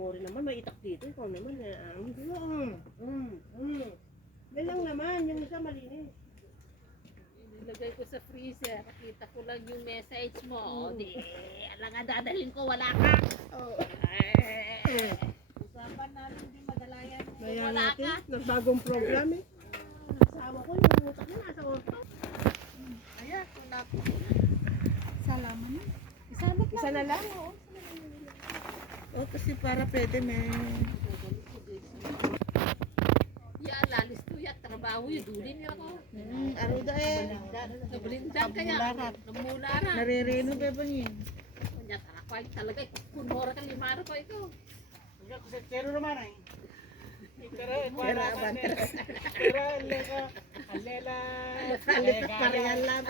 mo rin naman, may itak dito. Ikaw naman, May lang naman, yung isa malinis. Ilagay ko sa freezer, nakita ko lang yung message mo. Di, alang nga dadalhin ko, wala ka. Usapan namin di madalayan mo. Kaya Wala natin, ka. nagbagong program eh. Asawa ko, yung utak na nasa orto. Ayan, kung ako. Salamat na. Isa na lang, oo. O, kasi para pwede may... Ya, lalis to ya, trabaho yun, dulin niya ako. Aruda eh. Nabalindan kaya, namularan. Narireno ba ba yun? Kanya talaga, ay talaga, kunmora ka limaro ko ito. Pero naman ay. Pero Hirapan. pero alela. Parehan lang.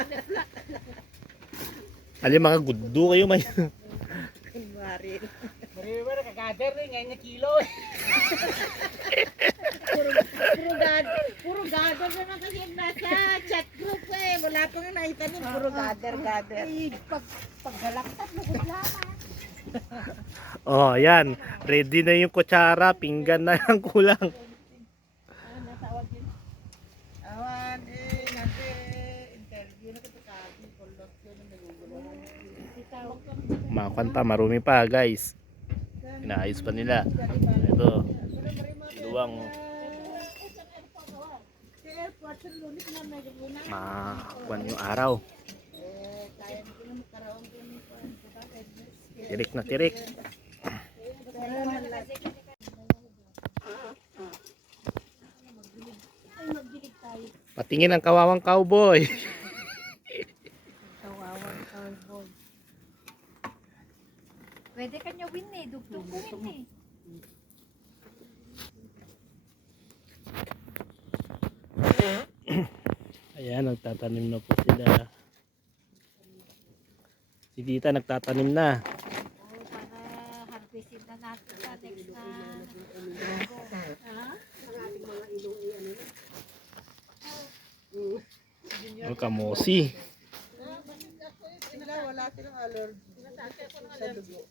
Alam mga guddo kayo may. Kunwari. Mariwara kagader rin ngayon na kilo. Puro gather naman kasi yung nasa chat group eh. Wala pang nakita nun. Puro gather. Ay, paggalaktat na kudlaman. Oh, yan. Ready na yung kutsara, pinggan na lang kulang. Awan eh, nante interview na kita sabi. Kulot yun ang naguguluhan. Makakanta, marumi pa guys. Inaayos pa nila. Ito, luwang makakuan yung araw. Tirik na tirik. Patingin ang kawawang cowboy. Kawawang cowboy. Pwede kanya win eh. Dugtong ko win eh. Ayan, nagtatanim na po sila. Si Tita nagtatanim na. Oo, para harvestin na natin sa next na. O, kamosi. Sila, wala silang allergy. Sa dugo.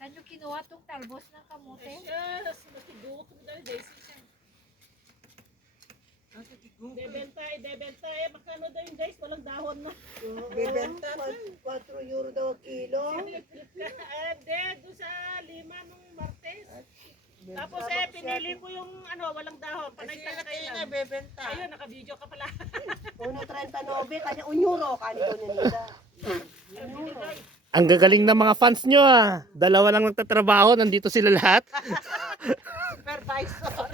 Saan yung kinuha tong talbos ng kamote? Yes, natiguot mo dahil Daisy siya. Debenta eh, makano daw yung guys, walang dahon na. Bibenta. 4 euro daw ang kilo. Hindi, doon sa lima nung Martes. Tapos pinili ko yung walang dahon, panay tangkay lang. bebenta. Ayun, naka-video ka pala. 1.39, kanya 1 euro, kanito nila. Ang gagaling ng mga fans nyo ah. Dalawa lang nagtatrabaho, nandito sila lahat. Supervisor.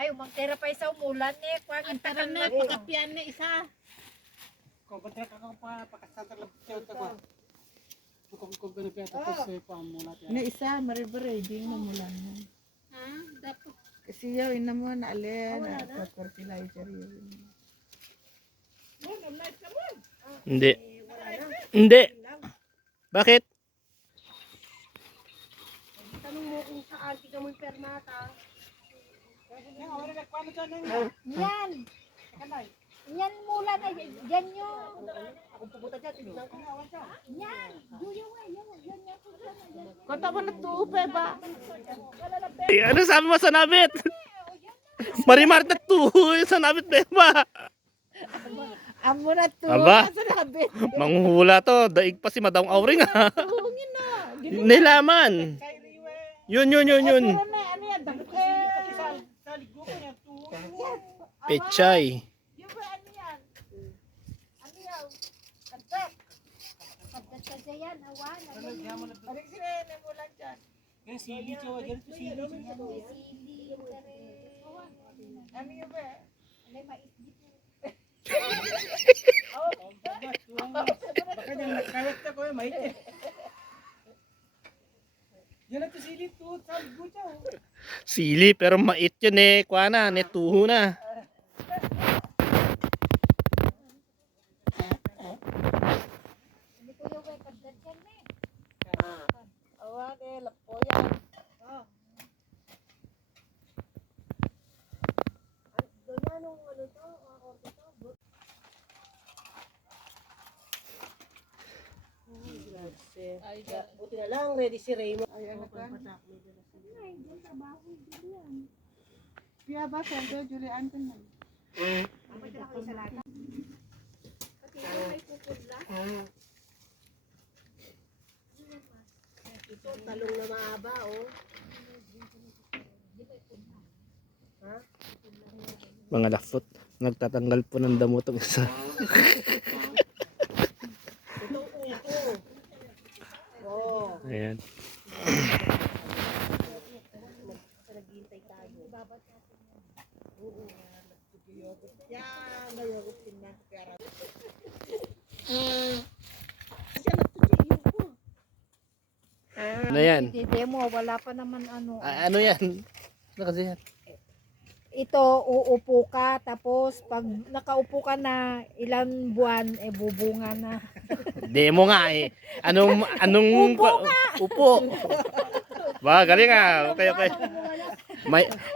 Ay, umangtera pa isa umulan eh. Ang tara na, pakapian na isa. Kung kontra ka pa pakasanta lang siya ko. Kung ganun pa tapos pa muna yan. Na isa, maribare, di mo umulan na. Ha? Dapat. Kasi yaw, ina mo, naalin, fertilizer yun. Hindi. Hindi. Bakit? Tanong mo kung saan, tika mo yung permata. Wala nagpano dyan ng Yan! Yan mula na, yan yung... Ako pupunta dyan, tinignan ko. Yan! Yan yan. Kota mo na tuupe ba? Eh, ano sabi mo sa nabit? Marimar na tuhoy sa nabit, beba. Amo na to. Aba? Sabi. Manghuhula to. Daig pa si Madam Auring ha. Tuhungin na. Nilaman. Yun. Puro na, ano yan, dangke. sa ligo ko yan to. Pechay. Yung ba, ano yan? Ano yan? Kaddak. Kaddak sa dyan, awan. Balik sila, namulan dyan. Yan sili to, yan to sili. Yan, may sili, kare. Ano yun ba? Ano yung mais dito? Baka nang nakawat ka ko may. Yan to sili to, sa ligo to. Sili, pero mait yun eh. Kuha na, netuho na. Hindi ko yung kaddat yan eh. Awan eh, lapo yan. Doon na nung ano to, orte to. Ay, buti na lang, ready si Raymond. Ay, ano ka? Kaya ba, Sendo, Julian, ko na. Ito, talong na maaba, oh. Mga lafot. Nagtatanggal po ng damo tong isa. Ito, upo. Oh. Ayan. Naghihintay tayo. Yan, gayagutin na. Siya nagtutuyo ko. Ano yan? Hindi demo, wala pa naman ano. Ano yan? Ano kasi yan? Ito, uupo ka, tapos pag nakaupo ka na ilang buwan, eh bubunga na. Demo nga eh. Anong upo. Ba, galing ah. Okay, okay.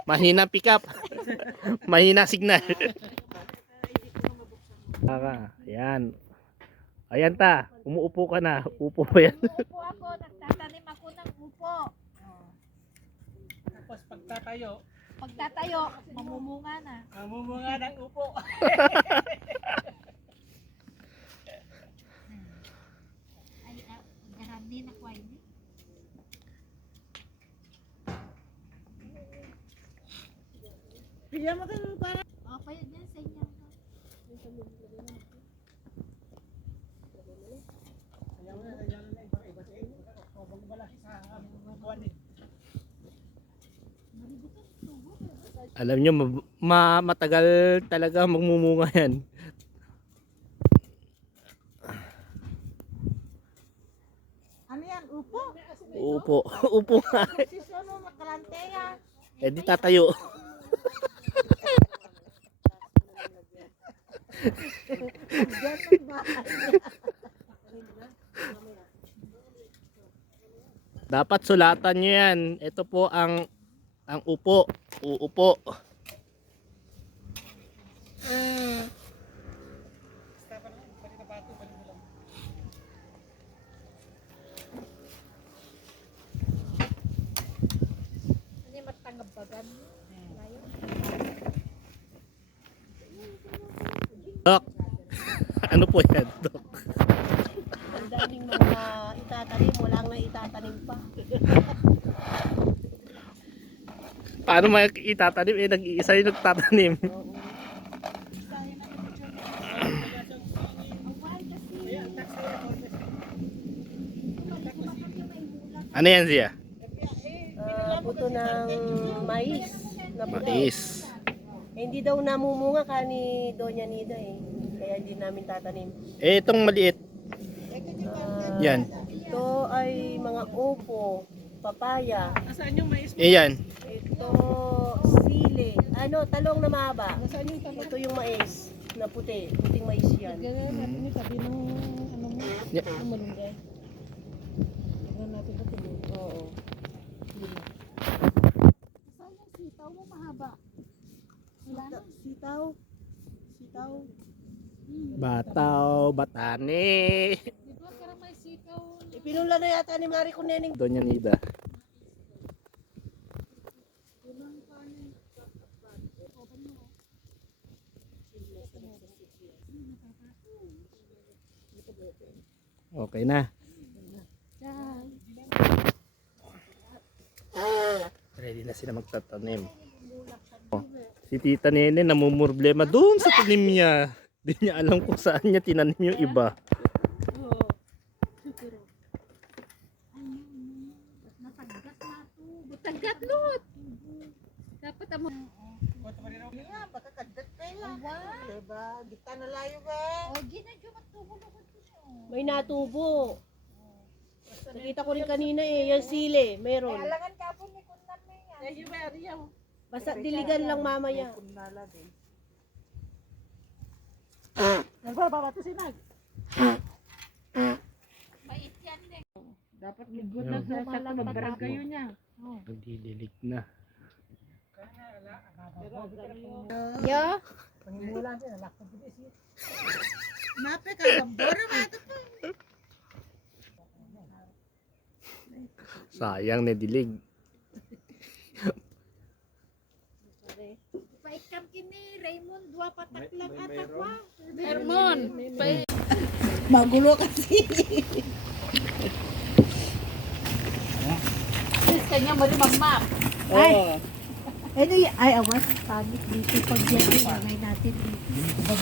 Mahina pick up. Mahina signal. Ayan. Ayan ta. Umuupo ka na. Upo pa yan. Upo ako, nagtatanim ako ng upo. Tapos pagtatayo, Pagtatayo, mamumunga na. mamumunga ng upo. Ay, garandi na kwa ini. Bigyan mo kayo para. Okay, yan sa inyo. Alam nyo, matagal talaga magmumunga yan. Ano yan, upo? Upo. Upo nga. Sis, ano, makalante yan. Eh di tatayo. Dapat sulatan nyo yan. Ito po ang upo. Uupo. Ano yung matanggabagan? Dok. Ano po yan, Dok? Ang daming mga itatanim, wala na itatanim pa. Paano may itatanim? Eh, nag-iisa yung nagtatanim. Ano yan siya? Buto ng mais. Na puti. Mais. Eh, hindi daw namumunga ka ni Doña Nida eh. Kaya hindi namin tatanim. Eh, itong maliit. Yan. Ito ay mga upo, papaya. Nasaan yung mais? Eh, yan. Ito, sili. Ano, talong na mahaba. Ito yung mais na puti. Puting mais yan. Yeah. Oo. Sayang sitaw mo mahaba. Wala na. Sitaw. Sitaw. Bataw, batane. Di ba para may sitaw? Ipinula na yata ni Marie Kuneneng. Doña Nida. Okay na. Ready na sila magtatanim. Oh, si Tita Nene namumroblema doon sa tanim niya. Di niya alam kung saan niya tinanim yung iba. Nataggat na to. Nataggat lot. Dapat amo. Yeah, baka kadat kayo lang. Wow. Diba? Gita na layo ba? O, ginadyo matubulog ko siya. May natubo. Nakita ko rin kanina eh. Yan sili. Meron. Alangan ka po ni Kundan may Basta diligan lang mamaya. Nagbabato si Nag. Bait yan eh. Dapat ligod na sa sakto magbaranggayo niya. Nagdidilig na. Yo. Nape ka, gambora ba ito? Sayang na dilig. Paikam kini Raymond dua patak lang atak wa. Hermon. Magulo kasi. Kanya mo rin mag-map. Ay. Ay, awas. Pagit dito. Pag yan, ilagay natin dito.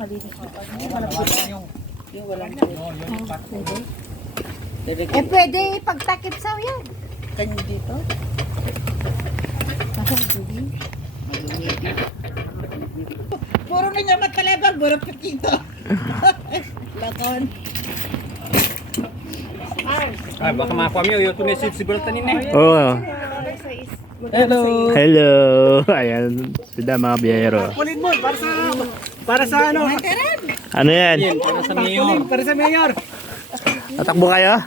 Malinis ko pa. Walang Eh pwede pagtakip sa yan. kanya dito. Pasang tubig. Puro na niya matalebag, burap ka kito. Lakon. Ay, baka makuha mo yung tunisip siguro tanin eh. Oh. Hello. Hello. Ayan. Sila mga biyahero. Kunin mo, para sa ano? Ano yan? Para sa mayor. Para sa mayor. Tatakbo kayo?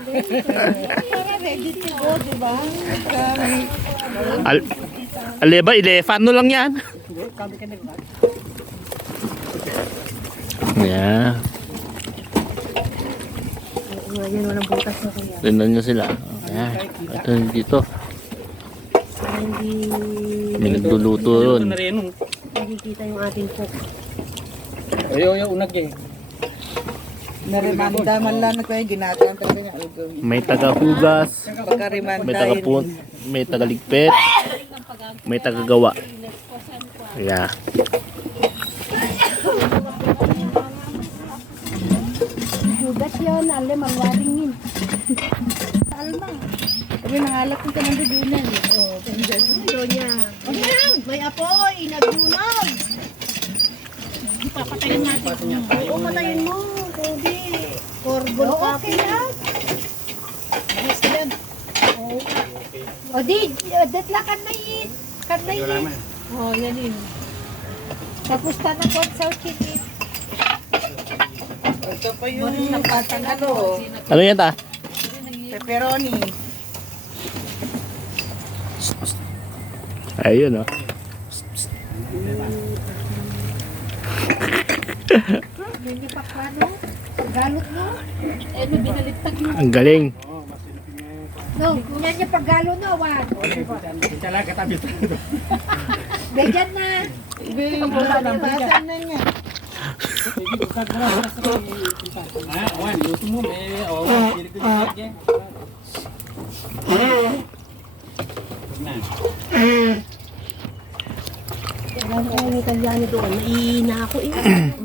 Ready to go, di ba? Aleba, elefant no lang yan. Yeah. Ngayon, walang butas na kaya. Tingnan nyo sila. Ayan. Ito dito. Para hindi May nagluluto Ito yun. na rin. nakikita yung ating cook. Ayaw, unag eh. Narimanda man lang na kaya ginagawa talaga niya. May tagahugas. Pagkarimanda May tagapun. May tagaligpit. May tagagawa. Yeah. Jugas yun, alam ang waringin. Alma. Kami nangalap ko ka ng dudunan. Oo, ito niya. May apoy, nagdunog. Papatayin natin. Oo, matayin mo. Hindi. Corbon pa. Okay lang. O di, detla kan na yun. Kan na yun. Oh, yan yun. Tapos tanang kong sa chicken. Ito pa yung napatang ano. Ano yan ta? Pepperoni. Ayun oh. Hindi pa paano. Galot mo. Eh, binaliktad mo. Ang galing. No, yan yung paggalo no, wan. Talaga tabi ito. Bigyan na. Basan na niya. Ah, awan, luto mo. May, oh, pilit ko yung lagi. Na. Wala ko yung Italiano doon. Naiina ako eh.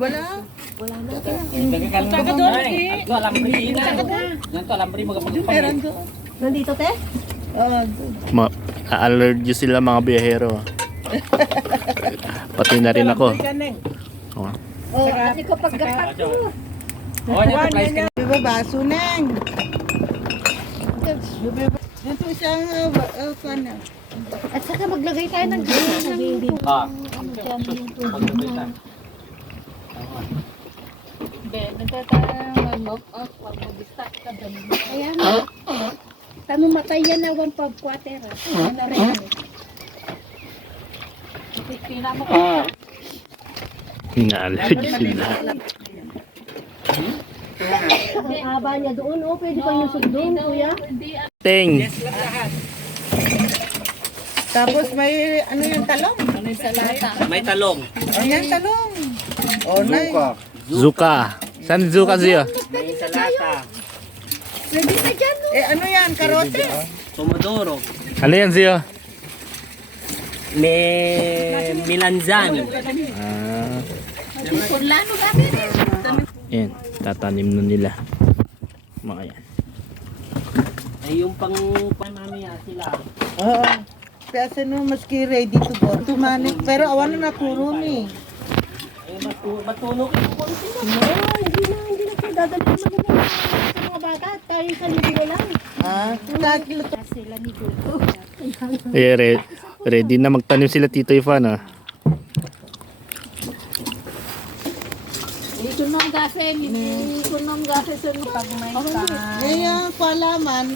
Wala. Wala na. Taga doon. Ito, alambri. Yan to, alambri. Meron doon. Nandito, te? Allergy sila mga biyahero. Pati na rin ako. Oh. O, ati ko paggapak ko. Oh, yan to, plastic. Diba baso neng? Dito isang ano. At saka maglagay tayo ng ganyan. Ah. Ayan. Kami matay yan na 1 pub quarter. Yan na rin. Na-allergy sila. Ang haba niya doon. Oh, pwede pa yung doon, kuya. Ting. Tapos may ano yung talong? May talong. Ayan talong. O na. Zuka. San Zuka siya? May salata. Pwede na dyan, no? Eh ano yan? Karote? Pomodoro. Ano yan siya? May milanzan. Ah. Purlano kami rin. Yan. Tatanim na nila. Mga yan. Ay, yung pang mamaya sila. Oo. Kasi no, maski ready to go. Tumanik. Pero awan na naturo ni. Ay, matulog yung konti na. No, hindi na. Dadalhin mo na. mga bata, tayo sa libro lang. Sila ni Gulo. Ready na magtanim sila Tito Ivan ah. Sunong gase, sunong gase, sunong pag may ka. Ngayon, palaman.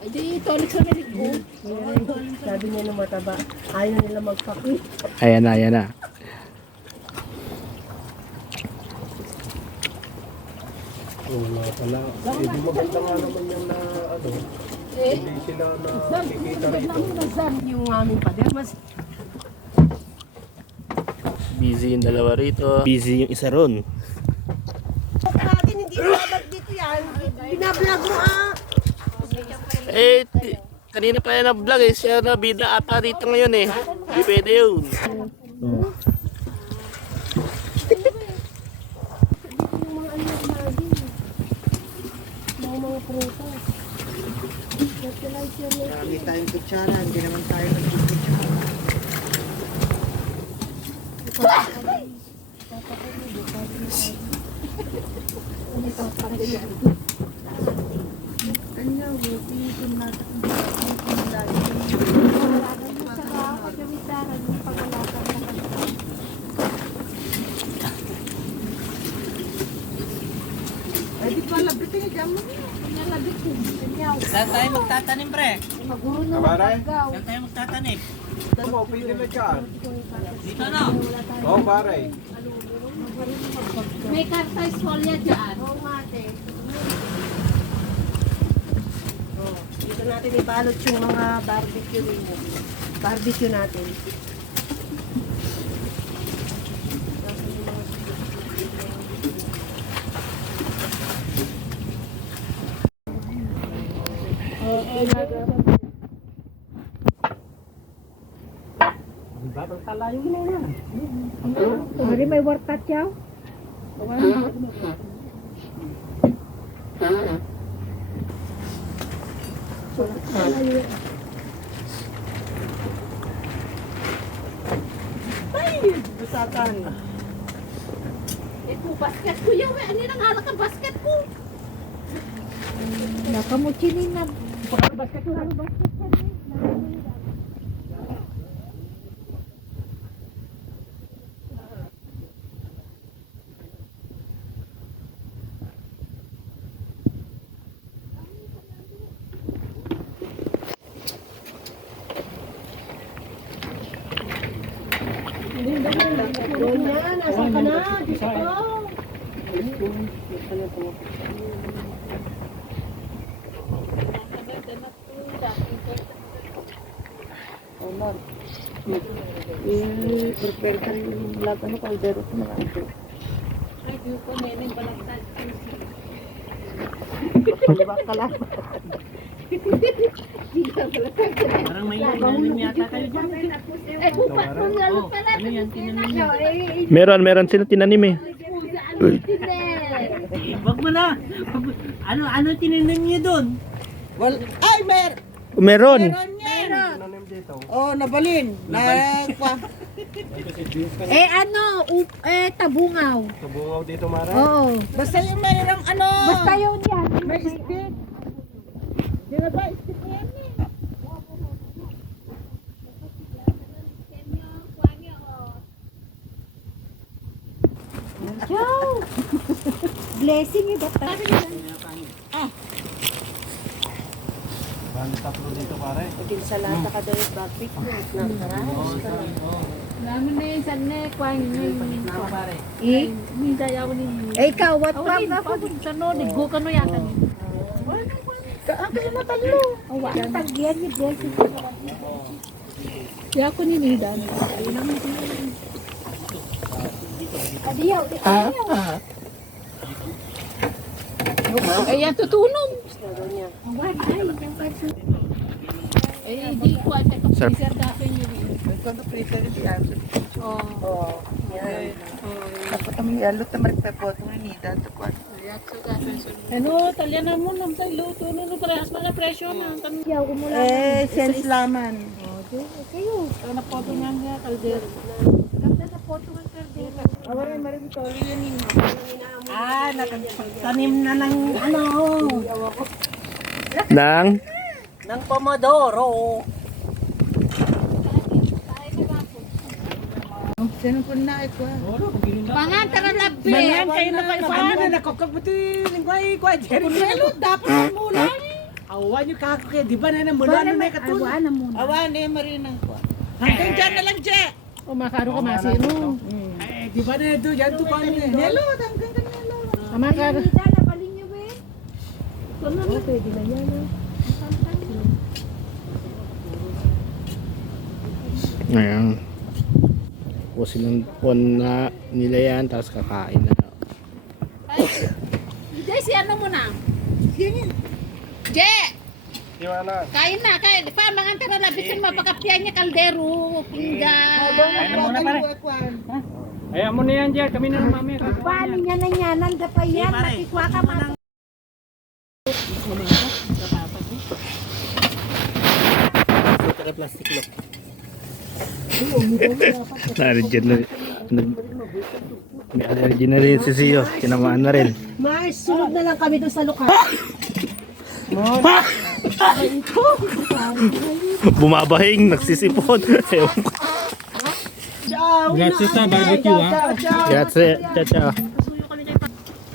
Ay, di, tolik sa niligo. Sabi niya ng mataba, ayaw nila magpaki. Ayan na, ayan na. Yung aming pader, mas Busy yung dalawa rito. Busy yung isa ron. natin hindi babag dito yan. Binablog mo Kanina pa yan ang vlog eh. Siya na bida ata rito ngayon eh. Hindi pwede yun. Oh. Hindi tayong kutsara, hindi naman tayo nagkukutsara. Saan tayo magtatanim, pre? Maguro na magagaw. Saan tayo magtatanim? Pwede na dyan. Dito na. Oo, pare. May kartay solya dyan. Oo, mate. Dito natin ibalot yung mga barbecue rin. Barbecue natin. Hari may wartat yaw. Busatan. Eh, po, basket ko yaw. Ano nang halak ang basket ko? Nakamuchinin na. Basket ko. Basket ko. Donya, nasa ka na? Dito ko. I-prepare ka rin yung vlog. Ano ka, idero ko na ito. Diba ka lang? Parang may inanim yata kayo dyan. Eh, upat mo nga lang pala. Ano yan, tinanim niyo? Meron sila tinanim eh. Wag mo na. Ano tinanim niyo doon? Well, ay, Meron. oh, nabalin. Nagpa. Eh, ano? Tabungaw. Tabungaw dito, Mara. Oo. Basta yung mayroong ano. Basta yun yan. May stick. Di ba ba? Stick na yan eh. Ciao! Blessing yung bata. Bali tatlo dito, pare. Pagin sa lata ka daw yung barbecue. Nakaraos ka na. Namin na yung sanne, kwang na yung Pare. eh, hindi ako ni. Eh, ikaw, what pa Awin, ka? sa no, niggo ka no yata ni. Ang kasi matalo. Awa, ang tagyan ni blessing. Kaya ako ni Nida. Adiyaw, adiyaw. Ay, yan tutunom. Awan, ay, yung person. Eh, di ko at Sir. kapag dapat nyo rin. Ito prito rin yan. Oo. Oo. Yan. Tapos kami alot na maripepot ng nida. Ano, talyanan mo nang tayo. Tuno parehas na presyo na. Yaw, umulan. Eh, sense laman. Kayo. Na photo niya nga, kaldero. Ganda na photo ng kardero. Awarin, maripito. Yan yung Tanim na ng ano, Nang? ng pomodoro. Sino po na ito? Pangan, tara labi. Mangan kayo na kayo pa. Ano na nakakabuti lingway ko. Pero dapat ang mula. Awan yung kako kaya. Di ba na mula na may katulog? Awan na muna. Awan eh, marinang ko. Hanggang dyan na lang, Je. O makaro ka masino. Ay, di ba na ito? Dyan to pa na. Hello, hanggang ka na hello. Makaro. Hindi na, nabalin niyo ba? Pwede na yan. Ayan. Pusin ng pon na nila yan, tapos kakain na. Hindi, si ano muna? Je! Di mana? Kain na, kain. Pa, mga tara labi. Sin mapakapyan niya kaldero. Pinggan. Ayaw mo na pare. Ayaw mo na yan dyan. Kami na ng mami. Paano niya na niya? Nanda pa yan. Nakikwa ka ma. Na-allergy na may allergy na rin si Sio. Tinamaan na rin. May sunod na lang kami doon sa lugar. Bumabahing, nagsisipon. Ewan ko. Grazie sa barbecue ha. Grazie. Ciao, ciao.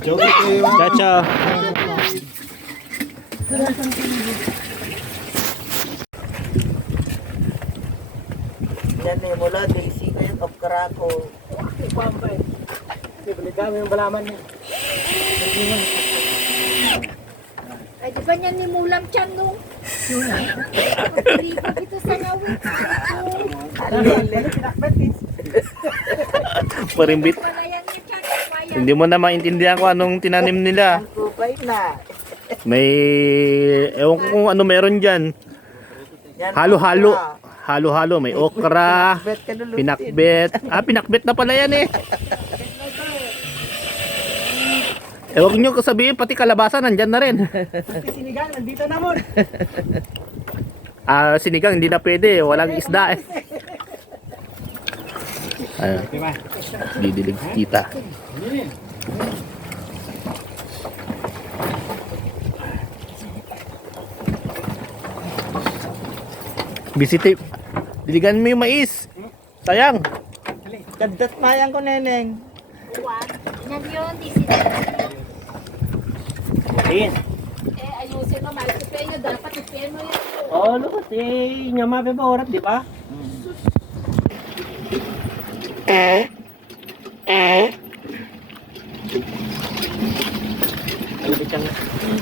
Joke kayo. Ciao, ciao. Yan eh, mula Daisy ko yung Opkarako. Balik kami yung balaman niya. Ay, di ba niya ni Mulam Chan nung? Pagpilipan ito sa ngawin. Parimbit. Wala yan ni Chan. Maya. Hindi mo na maintindihan kung anong tinanim nila. Kupay na. May, ewan ko kung ano meron dyan. Halo-halo. Halo-halo. May okra, Bet ka lulutin. pinakbet. Ah, pinakbet na pala yan eh. Ewan nyo sabihin, pati kalabasa nandyan na rin. Sinigang, nandito na mo. Ah, sinigang hindi na pwede. Walang isda eh. Ayun. Diba? Didilig si tita. Bisiti. Diligan mo yung mais. Sayang. Kadat mayang ko, neneng. Yan yun, di sila. Ayan. Eh, ayusin mo, malipin nyo. Dapat ipin mo yan. Oh, lukot eh. Nga mabe pa orat, di ba? Alabit yan.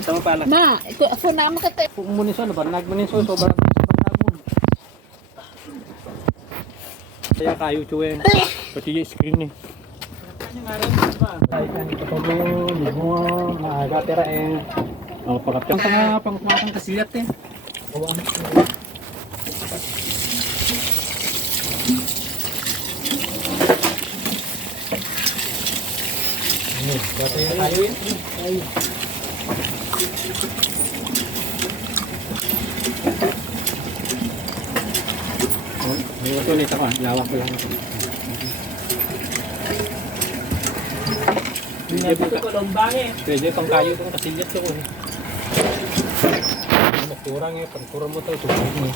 Sama pala. Ma, ako na mo ka tayo. Kung muniso, nabarnag mo niso. Sobrang nabarnag mo. Kaya kayo chuwen. Pati yung screen eh. Ay, ito mo, maaga tira eh. Oh, pagkapit. Ang pangkumatang kasilat eh. Dati kayo yun. May ito ulit ako, lawak ko lang. Pwede pang kayo kung kasilat ko eh. Kurang eh, pagkurang mo ito, tubig mo.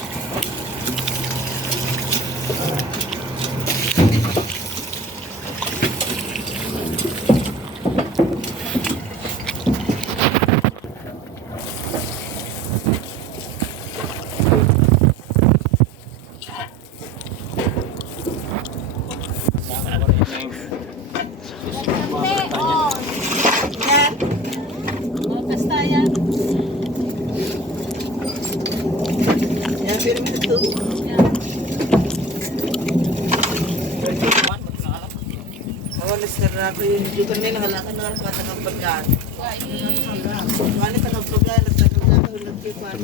Basta yan. Yan, pero ito. Awalas na ako yun. Hindi kami nakalakan na sa katang pagkaan. Kani ka ng pagkaan, nagtagal na ako nagkipan.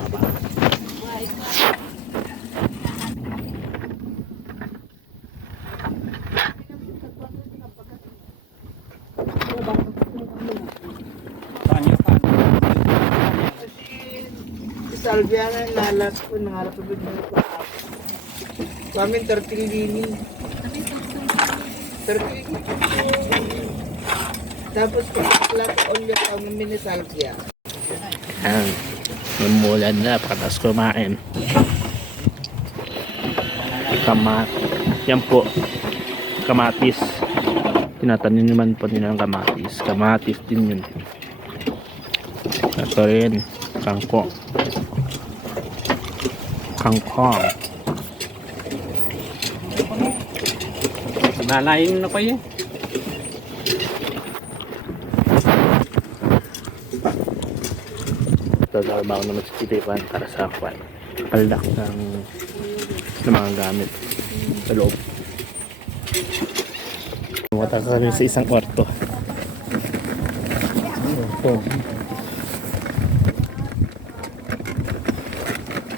Salviana, lalat ko, nangarap ko din ko. Kami 30 lini. 30 Tapos pagkaklat ulit ang minisalvia. Yan. Umulan na, pagkatapos kumain. Yan po. Kamatis. Tinatanim naman po nila ng kamatis. Kamatis din yun. Ito rin. Kangkong. Kangkong. Nalain na pa yun. Ito trabaho naman sa titipan para sa kwan. Kaldak ng mga gamit sa loob. Tumata ka kami sa isang kwarto.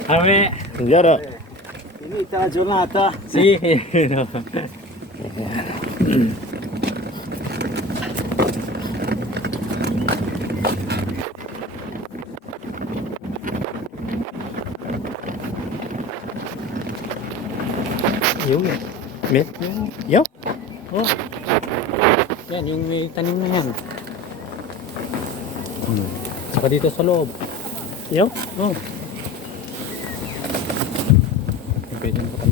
Ame. Yaro. Ini ta giornata. Sì. Yung met. Yo. Oh. Yan, yung may tanim na yan. Saka dito sa loob. Yo. Oh. Pwede mo kami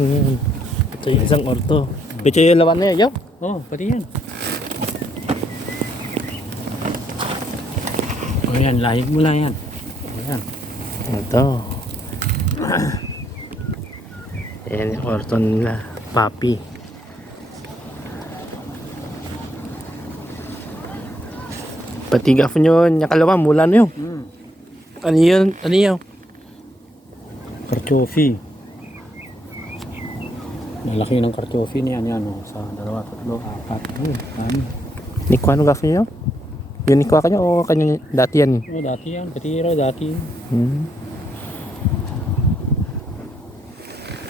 yun. Ito yung isang orto. Ito yung lawan na yan. Yo. Oh, pwede yan. Oh, yan. Lahig mo lang yan. Ayan. Ito. Ayan yung orto nila. Papi. Patigaf nyo yung kalawa mula na yun. Ano yun? Ano yun? Kartyofi. Malaki ng kartyofi niyan yan. Oh. Sa 2, 3, 4. Dami. Nikwa ano gaf nyo? Yung nikwa kanyo o kanyo dati yan? Oh, dati yan. Katira, dati.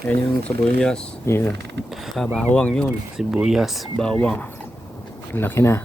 Yan yung sabuyas. Yun. Saka bawang yun. Sibuyas, bawang. Laki na.